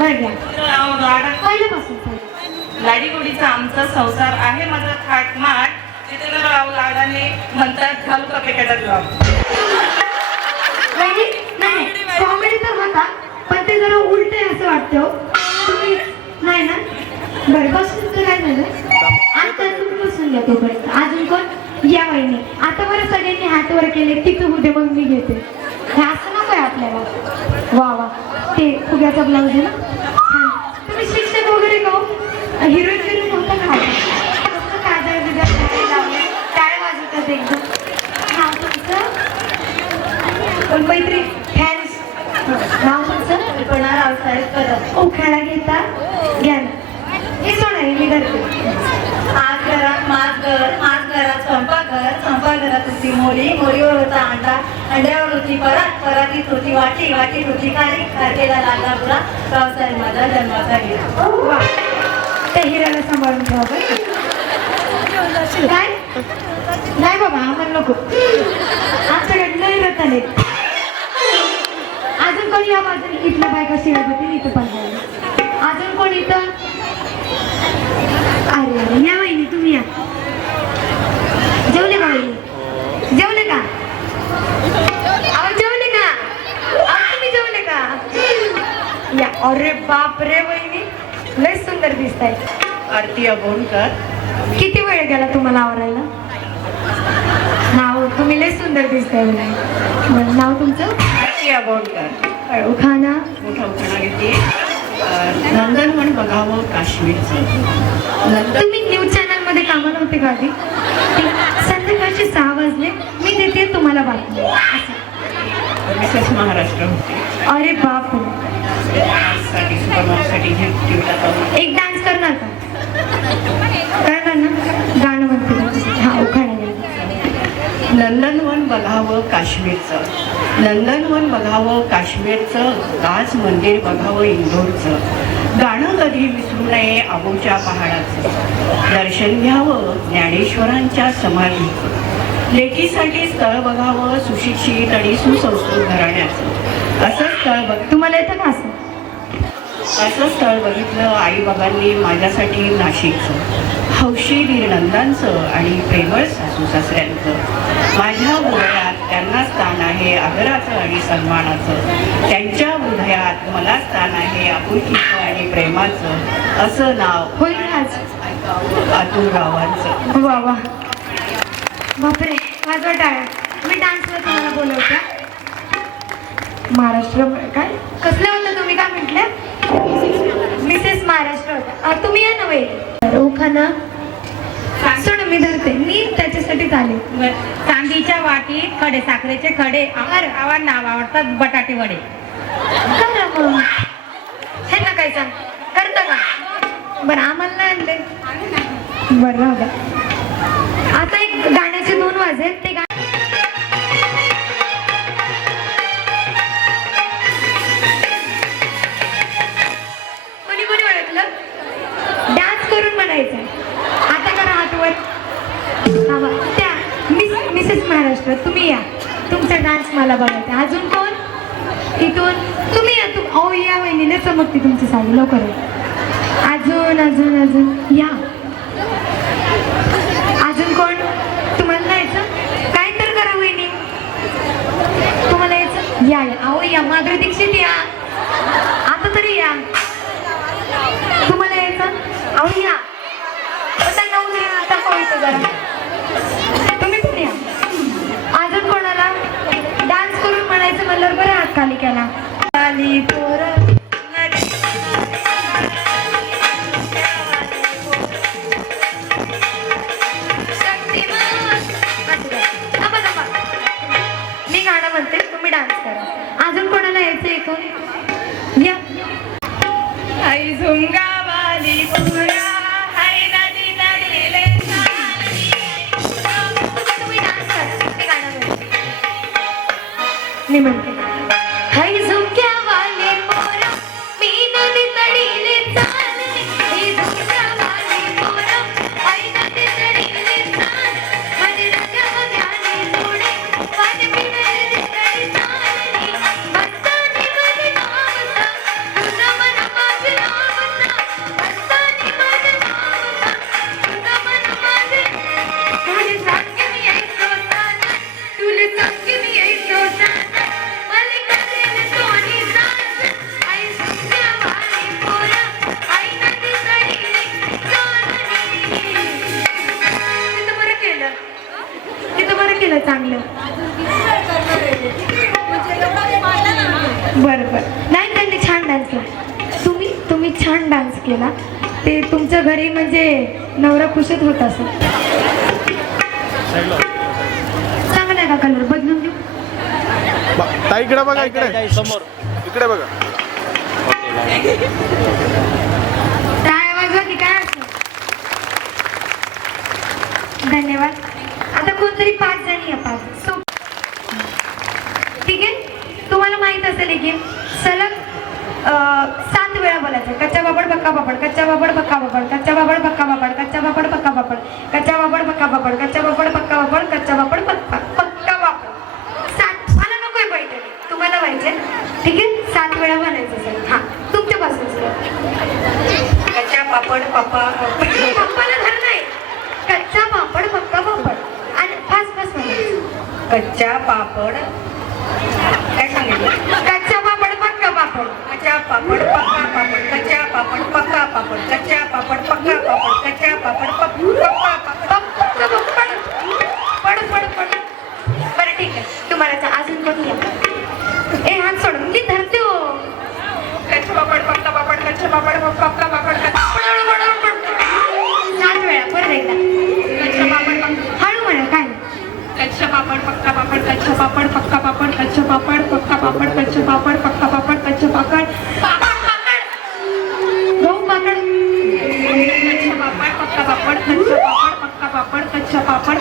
बरं घ्या. लाडा पहिल्यापासून. लाडीगोडीचा आमचा संसार आहे माझा थाटमाट जितेंद्रराव लाडाने म्हणतात घालू का पेकेटात लाव कॉमेडी तर होता पण ते जरा उलट आहे असं वाटतं हो. तुम्ही नाही ना? बरं बसून तर काय झालं आता तुम्ही बसून घ्या तोपर्यंत. अजून कोण? या वहिनी. आता बरं सगळ्यांनी हात वर केले तिथं उद्या मग मी घेते. हे असं नको आहे आपल्याला. वा वा. ते फुग्याचा ब्लाऊज आहे ना? छान. तुम्ही शिक्षक वगैरे का हिरोईन हिरोईन होता का? मस्त काजळ बिजळ करायला लावले टाळ वाजवतात एकदम? नाव तुमचं? पण मैत्री. फॅन्स. नाव तुमचं? कल्पना रावसाहेब कदम ओखाळा घेता? घ्या ना. हे सोडा हे मी धरते आज घरात माज घर माज घरात स्वयंपाकघर स्वयंपाकघरात होती मोरी मोरीवर होता अंडा अंड्यावर होती परात परातीत होती वाटी वाटीत होती खारी खारकेला लागला तुला रावसाहेब माझा जन्माचा हिरा. ते त्या हिऱ्याला सांभाळून ठेवा काय? नाही बाबा आम्हाला नको. आमच्याकडे नाही रत आले अजून कोणी या बाजूने इथल्या बायका शिळत होती इथं पण अजून कोणी इथं? अरे या जेवले का वहिनी जेवले का अहो जेवले का अहो तुम्ही जेवले का या अरे बाप रे वहिनी लय सुंदर दिसताय. आरती अभोणकर किती वेळ गेला तुम्हाला आवरायला? नाव तुम्ही लय सुंदर दिसताय वहिनी. बरं, नाव तुमचं? आरती अभोणकर उखाना मोठा उखाणा घेते. नंदनवन बघावं काश्मीरचं. नंदन तुम्ही न्यूज चॅनलमध्ये कामाला होते का आधी? संध्याकाळचे सहा वाजले मी देते तुम्हाला बातमी. मिसेस महाराष्ट्र होते. अरे बापसाठी हे एक डान्स करणार का? काय करणार? गाणं म्हणते. हा उखाणा. नंदनवन बघावं काश्मीरचं. नंदनवन बघावं काश्मीरचं. गाज मंदिर बघावं इंदोरचं. गाणं कधी विसरू नये आबोच्या पहाडाचं. दर्शन घ्यावं ज्ञानेश्वरांच्या समाधीचं. लेकीसाठी स्थळ बघावं सुशिक्षित आणि सुसंस्कृत घराण्याचं. असं स्थळ बघ तुम्हाला येतं का असं? असं स्थळ बघितलं आई बाबांनी माझ्यासाठी नाशिकचं. हौशी नंदांचं आणि प्रेमळ सासू सासऱ्यांचं. माझ्या हृदयात त्यांना स्थान आहे आदराचं आणि सन्मानाचं. त्यांच्या हृदयात मला स्थान आहे आपुलकीचं आणि प्रेमाचं. असं नाव होईल आज अतुल रावांचं. वा वा. बापरे माझं टाळ मी डान्सला तुम्हाला बोलवते? महाराष्ट्र काय? कसले होतं तुम्ही काय म्हटल्या मिसेस महाराष्ट्र होता. अं, तुम्ही या नव्हे ओखाना सोड मी धरते. मी त्याच्यासाठीच आले चांदीच्या वाटीत खडे साखरेचे खडे आवार आवार नाव आवडतात बटाटे वडे. हे ना काय सांग? करता का? बरं आम्हाला नाही आणले. बरं आता एक गाण्याचे दोन वाजेल ते गा कोणी कोणी ओळखलं? डान्स करून म्हणायचं. आता करा हातवर. हा त्या मिस मिसेस महाराष्ट्र तुम्ही या. तुमचा डान्स मला बघायचा. अजून कोण? इथून. तुम्ही या तुम ओ या वहिनीने चमकते तुमची साडी. लवकर या. अजून अजून अजून. या अजून कोण तुम्हाला नाही यायचं काय तर करा वहिनी तुम्हाला यायचं या माधुरी दीक्षित या. आता तरी या. तुम्हाला यायचं? अहो या. आता नऊ जण आता इथं जरा. Hey, Zoom. चांगलं. बरं बरं. नाही त्यांनी छान डान्स केला. तुम्ही तुम्ही छान डान्स केला. ते तुमच्या घरी म्हणजे नवरा खुशच होत असं चांगला आहे का कलर बदलून देऊ. ताई इकडे बघा इकडे. समोर. इकडे बघा. काय वाजवा की काय असं? धन्यवाद. आता कोणतरी पाच जणी पाच. सो ठीक आहे? तुम्हाला माहीत असेल की सलग सात वेळा बोलायचं. कच्चा बाबड बक्का बाबड कच्चा बाबड बक्का बाबड कच्चा बाबड बक्का बाबड कच्चा बाबड बक्का बाबड कच्चा बाबड बक्का बाबड कच्चा बाबड पक्का बाबड कच्चा बाबड पक्का पक्का बाबड सात. मला नकोय पाहिजे तुम्हाला पाहिजे ठीक आहे? सात वेळा म्हणायचं सर हा तुमच्यापासून सर कच्चा पापड पप्पा पप्पाला धर नाही कच्चा पापड पक्का पापड आणि फास्ट फास्ट कच्चा पापड. काय सांगितलं? कच्चा पापड पक्का पापड. कच्चा पापड पक्का पापड कच्चा पापड पक्का पापड कच्चा पापड पक्का पापड कच्चा पापड पक्का पापड पक्का पापड. पड पड पड. बरं ठीक आहे. तुम्हाला अजून कोणी ए हात सोडून. मी धरते हो? कच्च्या पापड पक्का पापड कच्चा पापड पक्का पापड कच्च्या सात वेळा परत एकदा कच्च्या पापड पक्का हळू म्हणा काय नाही. कच्च्या पापड कच्चा पापड पक्का पापड कच्चा पापड पक्का पापड कच्चा पापड पक्का पापड कच्चा पापड गहू पापड. पापड. पक्का पापड कच्चा पापड पक्का पापड कच्चा पापड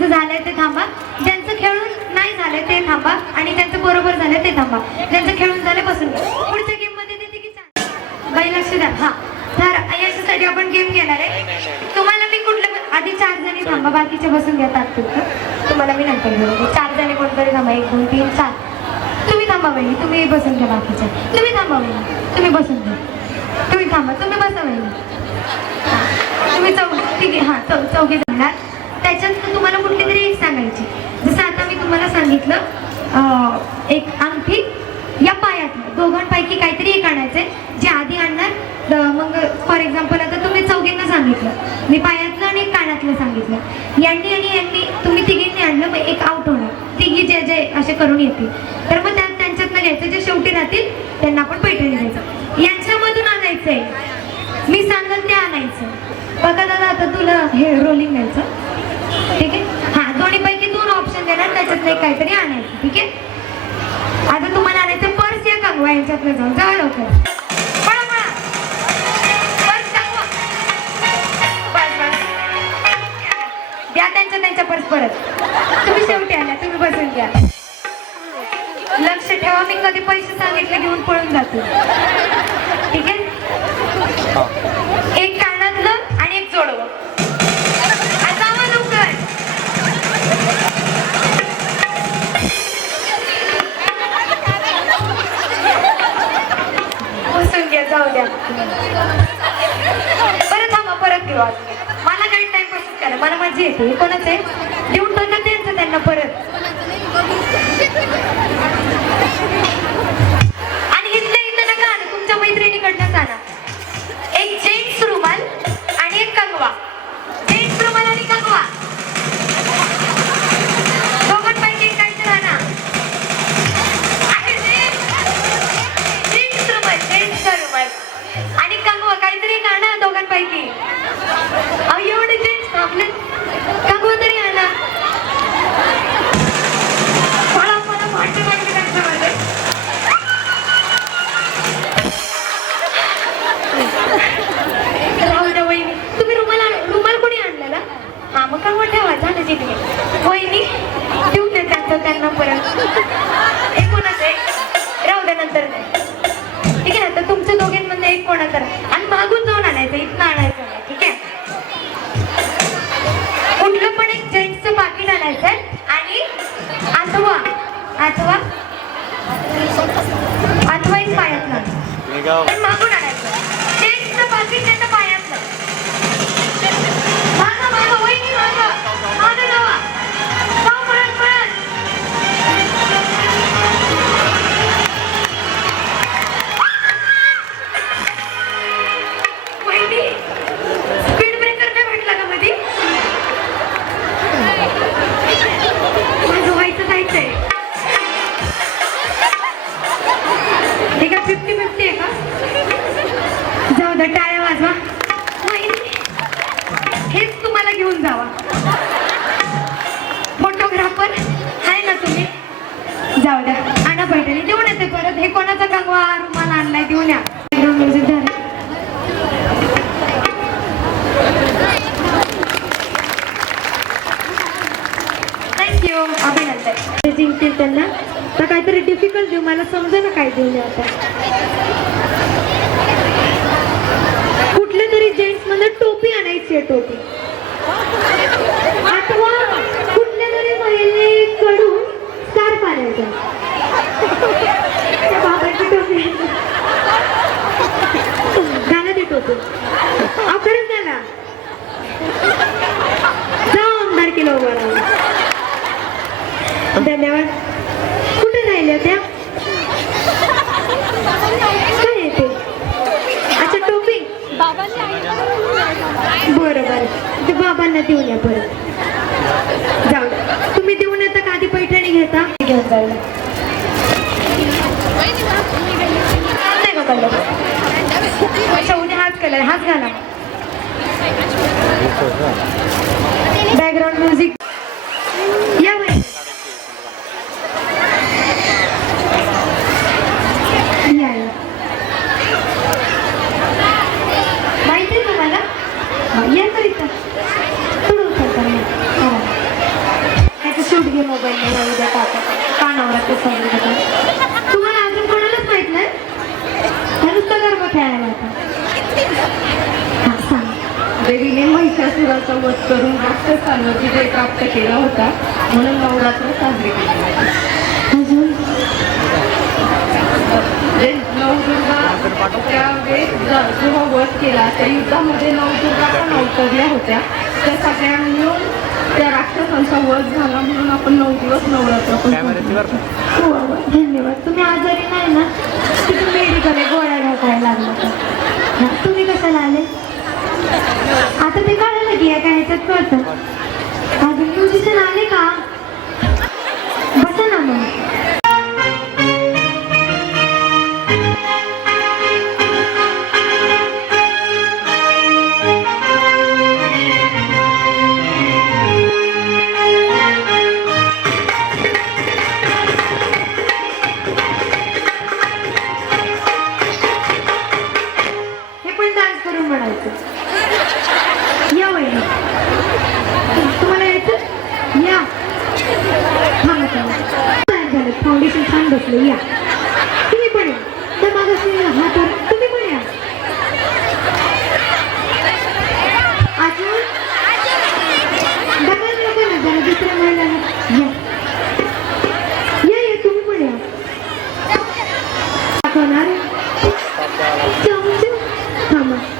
ज्यांचं झालंय ते थांबा. ज्यांचं खेळून नाही झालंय ते थांबा. आणि ज्यांचं बरोबर झालंय ते थांबा. ज्यांचं खेळून झालंय बसून. पुढच्या गेममध्ये देते की? बाई लक्ष द्या. हा. तर याच्यासाठी आपण गेम घेणार आहे. तुम्हाला मी कुठलं आधी चार जणी थांबा. बाकीचे बसून घ्या तात्पुरतं. तुम्हाला मी नंतर घेऊ चार जणी कोणतरी थांबा. एक दोन तीन चार. तुम्ही थांबा बहिणी तुम्ही बसून घ्या बाकीचे तुम्ही थांबा बहिणी तुम्ही बसून घ्या. तुम्ही थांबा. तुम्ही बसा बहिणी तुम्ही चौ ठीक आहे हां चौ चौघी जमणार. त्याच्यात तुम्हाला कुठली तरी एक सांगायची जसं आता मी तुम्हाला सांगितलं एक अंगठी या पायातलं दोघांपैकी काहीतरी एक आणायचंय जे आधी आणणार मग फॉर एक्झाम्पल आता तुम्ही चौघींना सांगितलं मी पायातलं आणि एक कानातलं सांगितलं. यांनी आणि यांनी तुम्ही तिघींनी आणलं मग एक आउट होणार. तिघी जे जे करून येतील. तर मग त्यात त्यांच्यातनं घ्यायचं जे शेवटी राहतील त्यांना आपण पैठणी द्यायचं यांच्यामधून आणायचंय. मी सांगेल ते आणायचं. बघा दादा आता तुला हे रोलिंग द्यायचं. ठीक आहे? हा ऑप्शन देणार त्याच्यात नाही काहीतरी आणायचं ठीक आहे? आता तुम्हाला आणायचं पर्स या कंगवा यांच्यातलं जाऊन जावा लवकर. द्या त्यांच्या त्यांच्या पर्स परत. तुम्ही शेवटी आल्या तुम्ही बसून घ्या. लक्ष ठेवा मी कधी पैसे सांगितले घेऊन पळून जातो. ठीक आहे? एक कानातलं आणि एक जोडवं. जाऊ द्या. परत थांबा परत घेऊ आज मला काही टाइमपास करा मला माझी येते. हे आहे? देऊन टाका त्यांचं त्यांना परत. जिथे. वहिनी देऊन दे त्यांचं त्यांना परत. एक कोणाचं आहे. राहू द्या नंतर ठीक आहे ना? तर तुमच्या दोघींमध्ये एक कोणाचं आणि मागून जाऊन आणायचं इथनं आणायचं नाही ठीक आहे? कुठलं पण एक जेंट्सचं पाकिट आणायचं आणि अथवा अथवा अथवा एक पायातलं. पण मागून आणायचं. जेंट्सचं पाकिट त्याच्या हे कोणाचा कंगवा रुमाल आणलाय देऊन या. थँक्यू अभिनंदन जिंकतील त्यांना. तर काहीतरी डिफिकल्ट देऊ. मला समजा ना काय देऊ आता. कुठल्या तरी जेंट्समध्ये टोपी आणायची आहे टोपी. अथवा कुठल्या तरी महिलेकडून स्कार्फ आणायचा त्या बाबाची टोपी घाला ती टोपी अहो खरंच घाला जाऊ आमदार किलो उभं धन्यवाद कुठे राहिल्या त्या काय आहे ते अच्छा टोपी बरं बरं ते बाबांना देऊन या परत जाऊ द्या. तुम्ही देऊन येता का आधी पैठणी घेता घेऊन जायला नाही का कलर अच्छा उद्या हाच कलर हाच घाला बॅकग्राऊंड म्युझिक या बाई या या. माहिती आहे तुम्हाला हा, या तर इथं थोडं उचलता मी. हा. त्याचं शूट घे मोबाईल उद्या टाका कानावर ते सगळं तुम्हाला अजून कोणालाच माहीत नाही हा नुसतं गरबा खेळायला होता हा सांग देवीने महिषासुराचा वध करून राक्षसांवर विजय प्राप्त केला होता म्हणून नवरात्र साजरी केली जाते. अजून जे नवदुर्गा त्यावेळेस ज- जेव्हा वध केला त्या युद्धामध्ये नवदुर्गा पण अवतरल्या होत्या. त्या सगळ्या मिळून त्या राक्षसांचा वध झाला म्हणून आपण नऊ दिवस नवरात्र पण? हो धन्यवाद. तुम्ही आजारी नाही ना? तिथे मेडिकल गोळ्या घालायला लागलं तर तुम्ही कशाला आले? आता ते कळलं की? काय ह्याच्यात कळतं. अजून म्युझिशियन आले का? 将军，妈妈。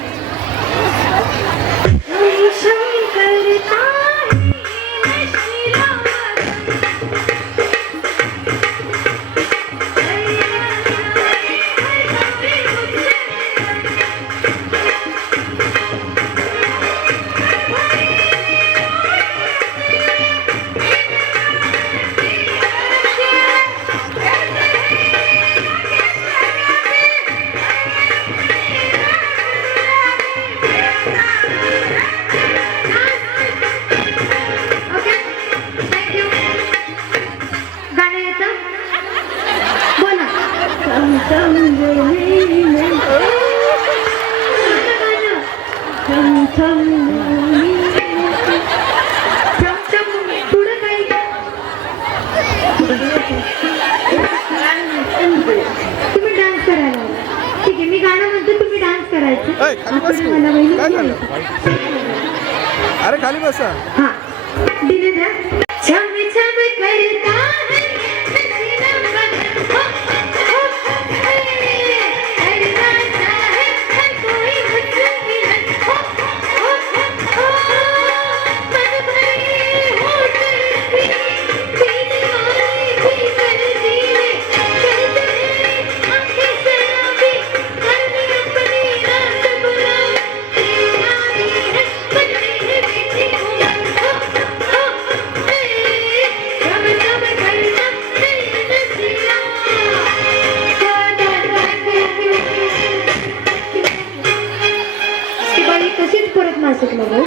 तशीच परत मासिक लागू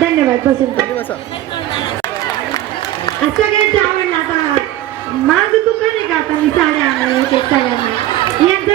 धन्यवाद बसून असं सगळ्यांचा आवडला आता माझं दुकान आहे का? आता मी साड्या आणायला साड्या आणायला यांचा